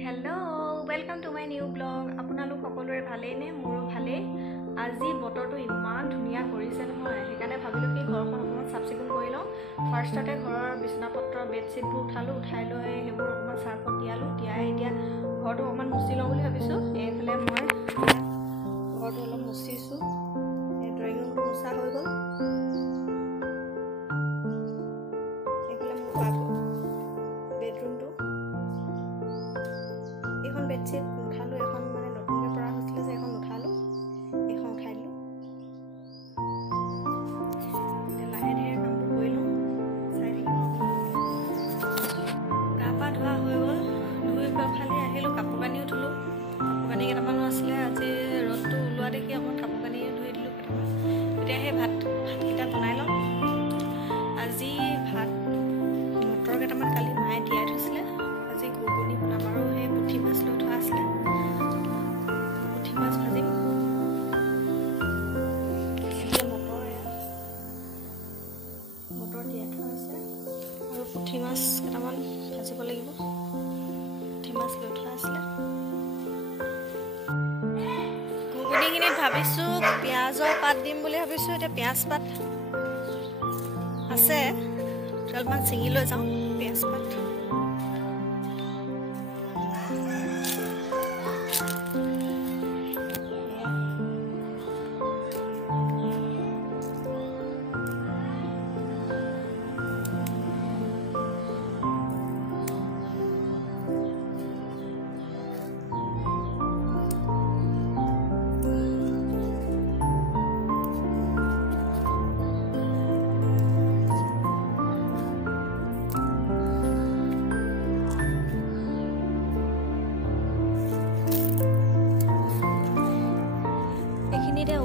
Hello welcome to my new blog. আপোনালোক সকলোৰে ভালেই নে? মোৰো ভালেই। আজি বতৰটো ইমান ধুনীয়া কৰিছে নহয়, সেইকাৰণে ভাবিলোঁ কি ঘৰখন অকণমান চাফ চিকুণ কৰি লওঁ। ফাৰ্ষ্টতে ঘৰৰ বিছনাপত্ৰ বেডশ্বীটবোৰ উঠাই লৈ সেইবোৰ অকণমান চাৰ্ফত তিয়াই এতিয়া ঘৰটো অকণমান মুচি লওঁ বুলি ভাবিছোঁ। এইফালে মই ঘৰটো অলপ মুচিছোঁ, এই ড্ৰয়িং ৰুমটো মুচা হৈ গ'ল। এইফালে মোৰ বেডৰুমটো, এইখন বেডশ্বীট নুঠালোঁ, এখন মানে নতুনকৈ পৰা হৈছিলে যে এখন নুঠালোঁ, এইখন উঠাই দিলোঁ। এতিয়া লাহে ধীৰে কামবোৰ কৰি লওঁ, চাই থাকিম। গা পা ধোৱা হৈ গ'ল, ধুই পখালি আহিলোঁ, কাপোৰ কানিও ধুলোঁ। কাপোৰ কানি কেইটামানো আছিলে, আজি ৰ'দটো ওলোৱা দেখি অকণমান কাপোৰ কানি ধুই দিলোঁ কেইটামান। এতিয়া সেই ভাতকেইটা বনাই লওঁ। আজি ভাত মটৰ কেইটামান কালি মায়ে তিয়াই থৈছিলে, আজি ঘুগুনি বনাম আৰু সেই পুঠি মাছ লৈ থোৱা আছিলে, পুঠি মাছ ভাজিম। মটৰ তিয়াই থোৱা আছে আৰু পুঠি মাছ কেইটামান ভাজিব লাগিব, পুঠি মাছ লৈ থোৱা আছিলে। ঘুগুনিখিনিত ভাবিছোঁ পিঁয়াজৰ পাত দিম বুলি ভাবিছোঁ। এতিয়া পিঁয়াজ পাত আছে, অলপমান ছিঙি লৈ যাওঁ পিঁয়াজ পাত।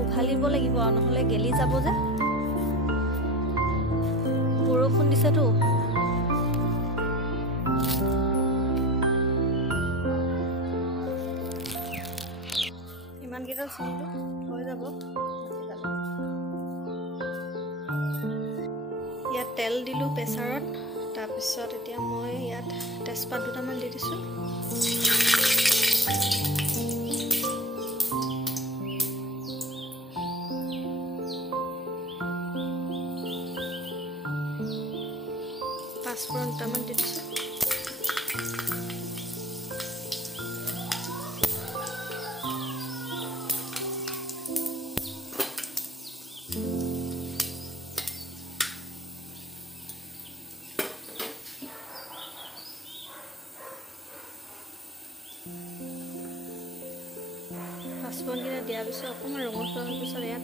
উঘালিব লাগিব আৰু নহ'লে গেলি যাব যে, বৰষুণ দিছেতো। ইমানকেইটা চিলিটো হৈ যাব। ইয়াত তেল দিলোঁ প্ৰেছাৰত, তাৰপিছত এতিয়া মই ইয়াত তেজপাত দুটামান দি দিছোঁ। পাঁচফোৰণ দুটামান দি দিছোঁ। পাঁচফোৰণকেইটা দিয়াৰ পিছত অকণমান ৰঙচুৱা হোৱাৰ পিছত ইয়াত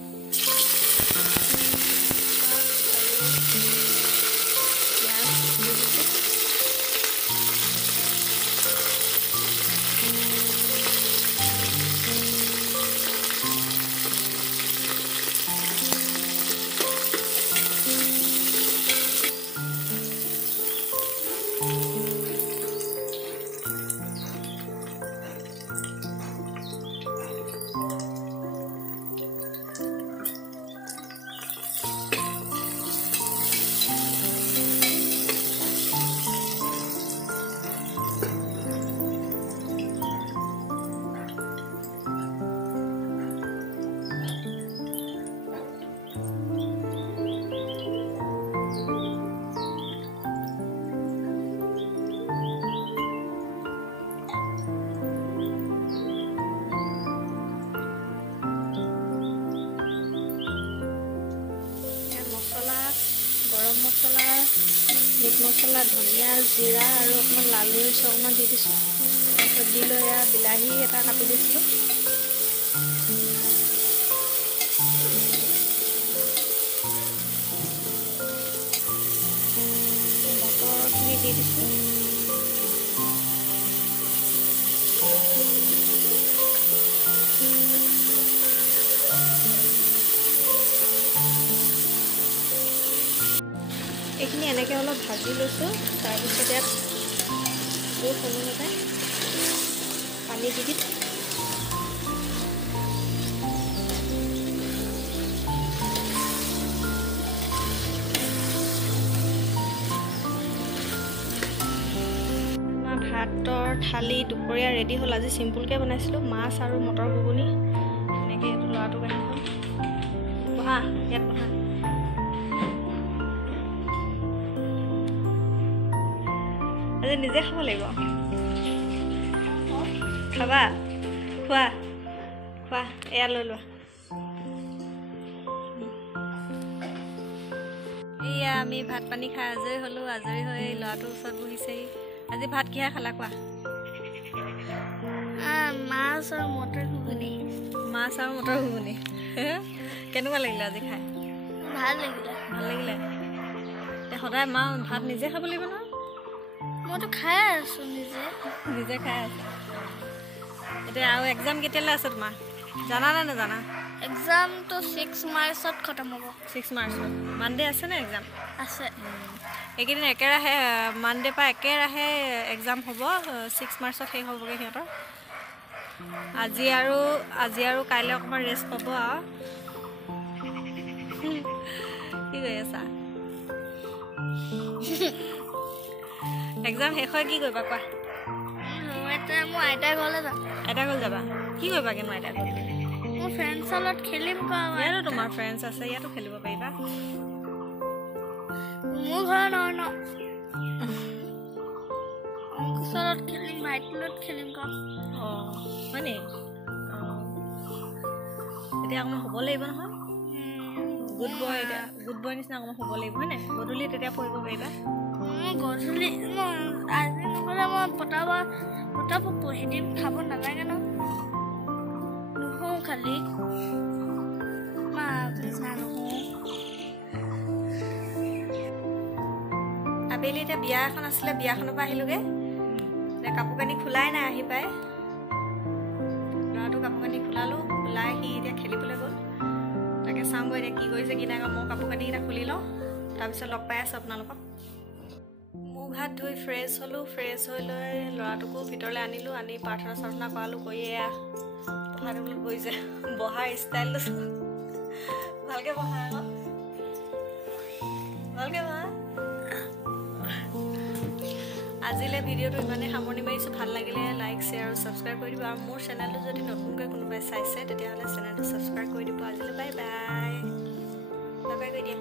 গৰম মছলা, মিট মছলা, ধনিয়া, জিৰা আৰু অকণমান লাল মিৰ্চ অকণমান দি দিছোঁ। তাৰপিছত দি লৈ এয়া বিলাহী এটা কাটি দিছিলোঁ। মটৰখিনি দি দিছোঁ। এইখিনি এনেকৈ অলপ ভাজি লৈছোঁ। তাৰপিছত ইয়াত পানী দি দিম। ভাতৰ থালি দুপৰীয়া ৰেডি হ'ল আজি চিম্পুলকৈ বনাইছিলোঁ মাছ আৰু মটৰ ঘুগুনি এনেকৈ এইটো ল'ৰাটোক আহিব বহা ইয়াত বহা আজি নিজে খাব লাগিব খাবা খোৱা খোৱা এয়া লৈ লোৱা এয়া আমি ভাত পানী খাই আজৰি হ'লোঁ আজৰি হৈ ল'ৰাটোৰ ওচৰত বহিছেহি আজি ভাত কিহে খালা কোৱা মাছ আৰু মটৰ ঘুগুনি কেনেকুৱা লাগিলে আজি খাই ভাল লাগিলে সদায় মা ভাত নিজে খাব লাগিব নহয় মইতো খাই আছোঁ নিজে খাই আছোঁ এতিয়া আৰু এক্সাম কেতিয়ালৈ আছে তোমাৰ জানা নে নাজানা এক্সামটো 6 মাৰ্চত খতম হ'ব 6 মাৰ্চত মানডে আছে নে এক্সাম আছে এইকেইদিন একেৰাহে মানডে পৰা একেৰাহে এক্সাম হ'ব 6 মাৰ্চত শেষ হ'বগৈ সিহঁতৰ আজি আৰু কাইলৈ অকণমান ৰেষ্ট পাব আৰু কি কৰি আছা এক্সাম শেষ হয় কি কৰিবা কোৱা মই আইতাৰ ঘৰলৈ যাম আইতাৰ ঘৰলৈ যাবা কি কৰিবা কিন্তু আইতাৰ ঘৰলৈ মোৰ ফ্ৰেণ্ডছৰ লগত খেলিম ইয়াতো তোমাৰ ফ্ৰেণ্ডছ আছে ইয়াতো খেলিব পাৰিবা মোৰ ঘৰ নহয় ন অংকুশৰত খেলিম ভাইটিলত খেলিম হয় নি এতিয়া অকণমান হ'ব লাগিব নহয় গুড বয় নিচিনা অকণমান হ'ব লাগিব হয় নাই গধূলি তেতিয়া পঢ়িব পাৰিবা গধূলি আজি নহ'লে মই পতাব পঢ়ি দিম খাব নালাগে ন নহওঁ খালি মা পিছা নহওঁ আবেলি এতিয়া বিয়া এখন আছিলে বিয়াখনৰ পৰা আহিলোগৈ এতিয়া কাপোৰ কানি খোলাই নাই আহি পাই ল'ৰাটো কাপোৰ কানি খোলালোঁ খোলাই সি এতিয়া খেলিবলৈ গ'ল তাকে চাওঁগৈ এতিয়া কি কৰিছে কি নাই মই কাপোৰ কানিকেইটা খুলি লওঁ তাৰপিছত লগ পাই আছোঁ আপোনালোকক মুখ হাত ধুই ফ্ৰেছ হ'লোঁ ফ্ৰেছ হৈ লৈ ল'ৰাটোকো ভিতৰলৈ আনিলোঁ আনি প্ৰাৰ্থনা কৰালোঁ কৰি এয়া পঢ়া টেবুলত বহিছে বহাৰ ষ্টাইলটো ভালকৈ বহা আকৌ ভালকৈ বহা আজিলৈ ভিডিঅ'টো ইমানেই সামৰণি মাৰিছোঁ ভাল লাগিলে লাইক শ্বেয়াৰ আৰু ছাবস্ক্ৰাইব কৰি দিব আৰু মোৰ চেনেলটো যদি নতুনকৈ কোনোবাই চাইছে তেতিয়াহ'লে চেনেলটো ছাবস্ক্ৰাইব কৰি দিব আজিলৈ বাই বাই কৰি দিয়া